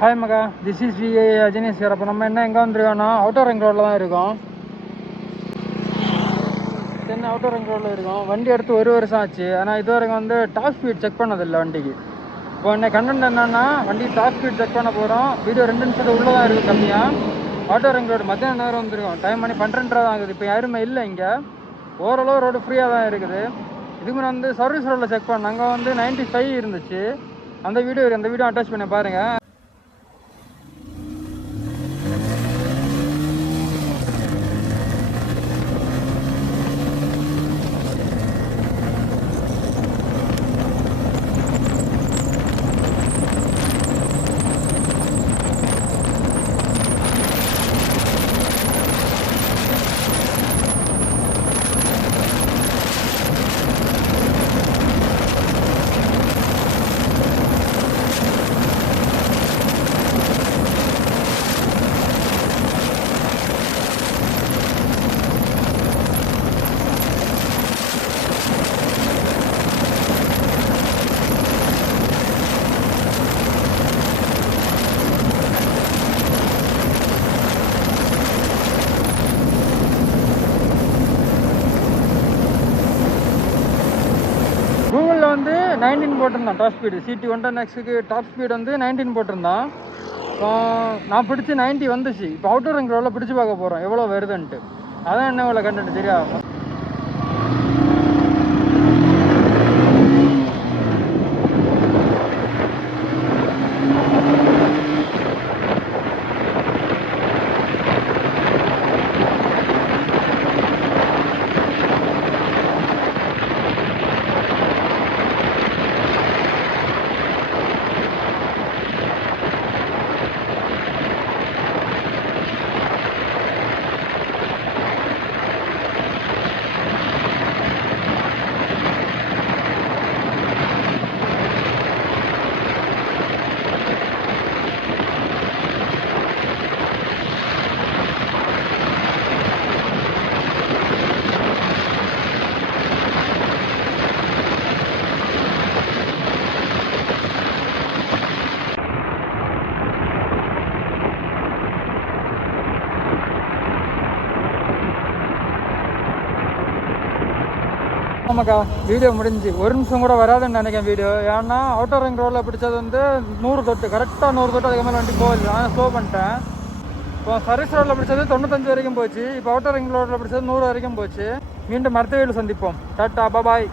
Hi மகா, this is VA Ajinesh sir. அப்போ நம்ம என்ன எங்கே வந்துருக்கோம்னா அவுட்டர் ரிங் ரோட்டில் தான் இருக்கோம். சென்னை அவுட்டர் ரிங் ரோட்டில் இருக்கோம். வண்டி எடுத்து 1 வருஷம் ஆச்சு. ஆனால் இது வரைக்கும் வந்து டாப் ஸ்பீட் செக் பண்ணதில்லை வண்டிக்கு. இப்போ என்ன கண்டென்ட் என்னன்னா, வண்டி டாப் ஸ்பீட் செக் பண்ண போகிறோம். வீடியோ 2 நிமிஷத்துக்கு உள்ளே தான் இருக்குது கம்மியாக. அவுட்டர் ரிங் ரோடு மத்தியான நேரம் வந்துருக்கோம். டைம் மணி 12:30 தான் ஆகுது. இப்போ யாருமே இல்லை இங்கே. ஓரளவு ரோடு ஃப்ரீயாக தான் இருக்குது. இதுக்கு முன்னாடி வந்து சர்வீஸ் ரோடில் செக் பண்ணோம். அங்கே வந்து 95 இருந்துச்சு. அந்த வீடியோ அட்டாச் பண்ணி பாருங்கள். கூகுளில் வந்து 19 போட்டிருந்தான் டாப் ஸ்பீடு. CT 110Xக்கு டாப் ஸ்பீடு வந்து 19 போட்டிருந்தான். நான் பிடிச்சி 90 வந்துச்சு. இப்போ அவுட்டர் ரிங் ரோடில் பிடிச்சி பார்க்க போகிறோம் எவ்வளோ வருதுன்ட்டு. அதான் என்ன இவ்வளோ கண்டென்ட் சரியா. ஆமாக்கா, வீடியோ முடிஞ்சு 1 நிமிஷம் கூட வராதுன்னு நினைக்கிறேன் வீடியோ. ஏன்னா அவுட்டர் ரிங் ரோடில் பிடிச்சது வந்து 100 தொட்டு, கரெக்டாக 100 தொட்டு. அதுக்கு மேலே வண்டி போகல, நான் ஸ்லோ பண்ணிட்டேன். இப்போ சர்வீஸ் ரோடில் பிடிச்சது 95 வரைக்கும் போச்சு. இப்போ அவுட்டர் ரிங் ரோடில் பிடிச்சது 100 வரைக்கும் போச்சு. மீண்டும் அடுத்த வீடியோவில் சந்திப்போம். டாட்டா, பாய்.